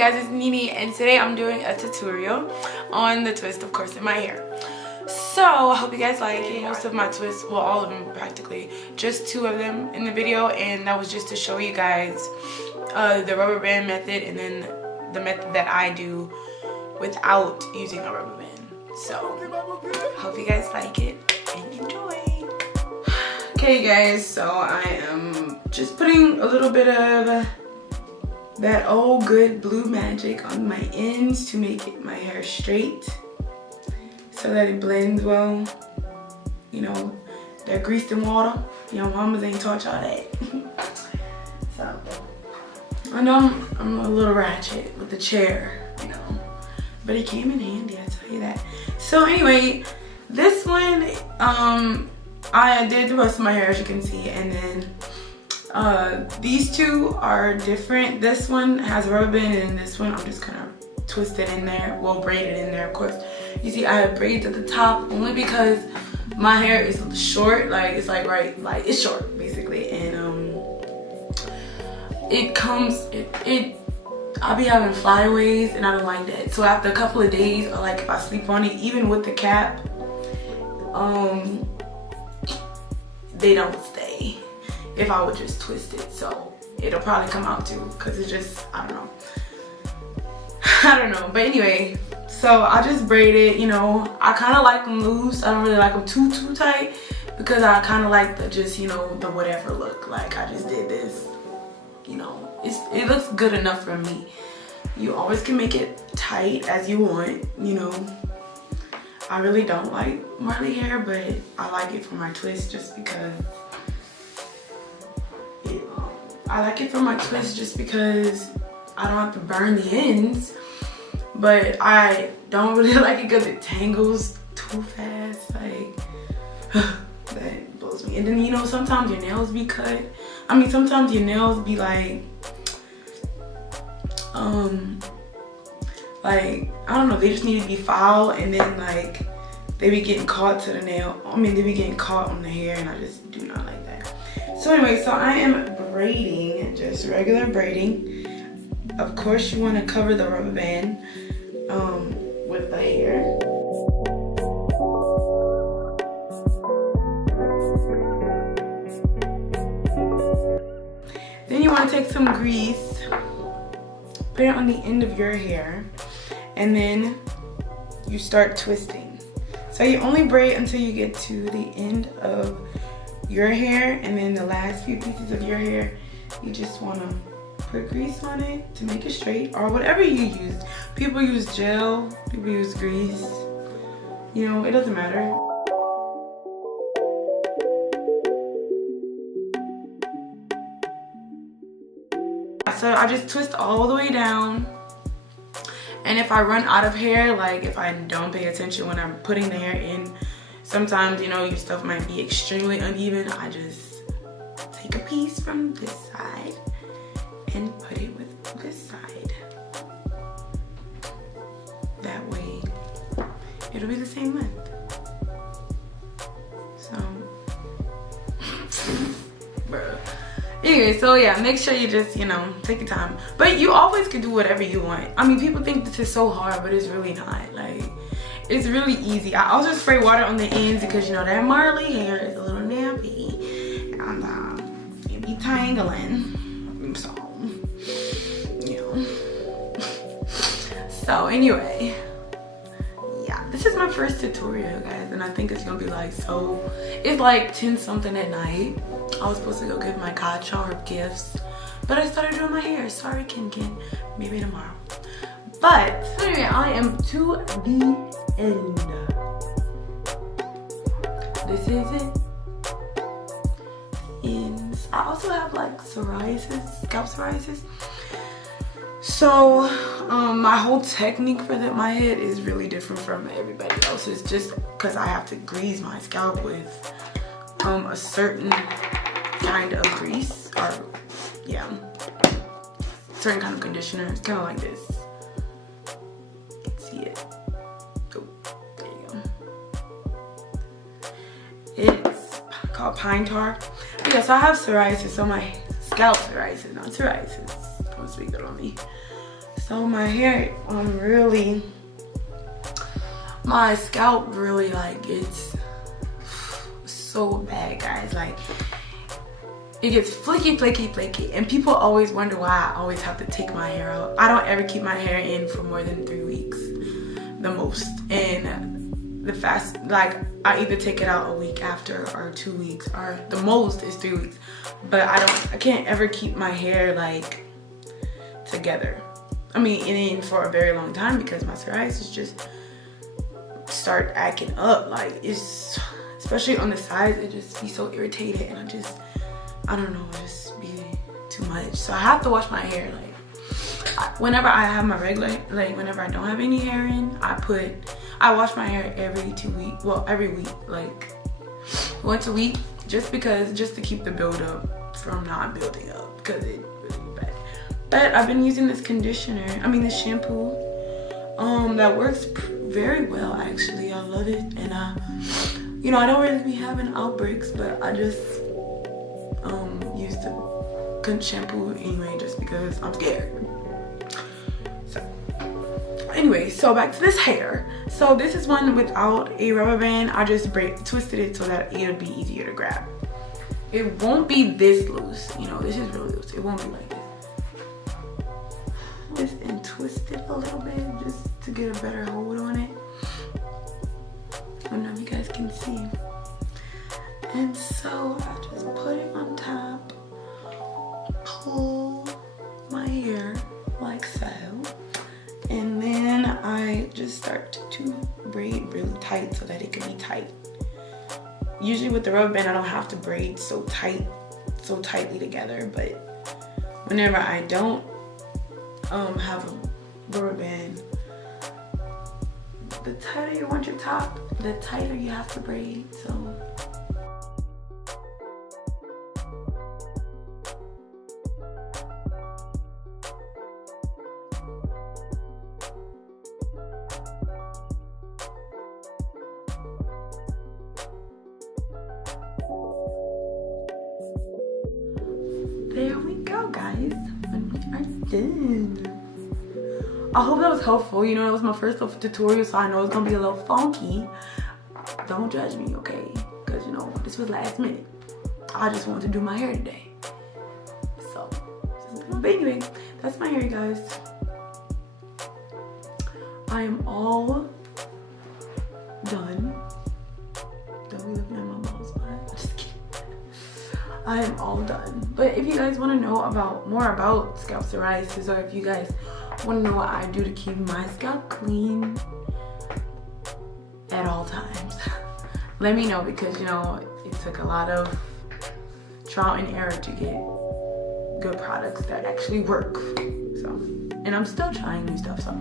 guys, it's Nene, and today I'm doing a tutorial on the twist, of course, in my hair. So I hope you guys like it. Most of my twists, well, all of them practically, just 2 of them in the video, and that was just to show you guys the rubber band method and then the method that I do without using a rubber band. So hope you guys like it and enjoy. Okay guys, so I am just putting a little bit of that old good blue magic on my ends to make my hair straight so that it blends well. You know, that greased in water. Your mamas ain't taught y'all that. So I know I'm a little ratchet with the chair, you know, but it came in handy, I tell you that. So anyway, this one I did the rest of my hair, as you can see, and then these 2 are different. This one has a rubber band, and this one I'm just kind of twisted in there, well, braided in there, of course. You see I have braids at the top only because my hair is short, like it's like it's short basically, and it comes I'll be having flyaways and I don't like that. So after a couple of days, or like if I sleep on it, even with the cap, they don't stay if I would just twist it. So it'll probably come out too, because it's just, I don't know. But anyway, so I just braid it, you know. I kind of like them loose. I don't really like them too tight, because I kind of like the just, you know, the whatever look. Like I just did this, you know. It looks good enough for me. You always can make it tight as you want, you know. I really don't like Marley hair, but I like it for my twist just because I don't have to burn the ends, but I don't really like it because it tangles too fast. Like that blows me. And then, you know, sometimes your nails be cut. I mean, sometimes your nails be like I don't know, they just need to be filed, and then like they be getting caught to the nail. I mean, they be getting caught on the hair, and I just do not like that. So anyway, so I am braiding, just regular braiding. Of course, you want to cover the rubber band with the hair. Then you want to take some grease, put it on the end of your hair, and then you start twisting. So you only braid until you get to the end of your hair, and then the last few pieces of your hair, you just want to put grease on it to make it straight, or whatever you use. People use gel, people use grease, you know, it doesn't matter. So I just twist all the way down, and if I run out of hair, like if I don't pay attention when I'm putting the hair in, sometimes, you know, your stuff might be extremely uneven. I just take a piece from this side and put it with this side. That way it'll be the same length. So bruh. Anyway, so yeah, make sure you just, you know, take your time. But you always can do whatever you want. I mean, people think this is so hard, but it's really not. Like, it's really easy. I also spray water on the ends because, you know, that Marley hair is a little nappy, and it be tangling. So, you know. So anyway, yeah, this is my first tutorial, guys, and I think it's gonna be like it's like 10 something at night. I was supposed to go give my godchild gifts, but I started doing my hair. Sorry, Ken, maybe tomorrow. But anyway, I am to the end. This is it. And I also have like psoriasis, scalp psoriasis. So my whole technique for my head is really different from everybody else's, just because I have to grease my scalp with a certain kind of grease, or yeah, certain kind of conditioner. It's kind of like this. You can see it. Oh, there you go. It's called pine tar. But yeah, so I have psoriasis, so my scalp psoriasis, not psoriasis. Don't speak that on me. So my hair, really, my scalp really like gets so bad, guys. Like, it gets flaky, and people always wonder why I always have to take my hair out. I don't ever keep my hair in for more than 3 weeks, the most. And the fast, like, I either take it out a week after or 2 weeks, or the most is 3 weeks. But I can't ever keep my hair like together. I mean, in for a very long time, because my psoriasis just start acting up. Like, it's, especially on the sides, it just be so irritated, and I don't know, it just be too much. So I have to wash my hair. Like, whenever I have my regular, like whenever I don't have any hair in, I wash my hair every 2 weeks. Well, every week, like once a week, just to keep the buildup from not building up, because it really bad. But I've been using this conditioner, this shampoo, that works very well, actually. I love it. And I don't really be having outbreaks, but I just use the shampoo anyway, just because I'm scared. So anyway, so back to this hair. So this is one without a rubber band. I just twisted it so that it'll be easier to grab. It won't be this loose, this is really loose. It won't be like this. Just and twist it a little bit just to get a better hold on it. I don't know if you guys can see. And so I just put it on top, pull my hair like so, and then I just start to braid really tight so that it can be tight. Usually with the rubber band, I don't have to braid so tightly together, but whenever I don't have a rubber band, the tighter you want your top, the tighter you have to braid. So there we go, guys. We are done. I hope that was helpful. It was my first tutorial, so I know it's gonna be a little funky. Don't judge me, okay? Because this was last minute. I just wanted to do my hair today. So, but anyway, that's my hair, guys. I am all done. Don't be looking at my bald spot. Just kidding. I am all done. But if you guys want to know more about scalp psoriasis, or if you guys want to know what I do to keep my scalp clean at all times, let me know, because it took a lot of trial and error to get good products that actually work. So, and I'm still trying new stuff. So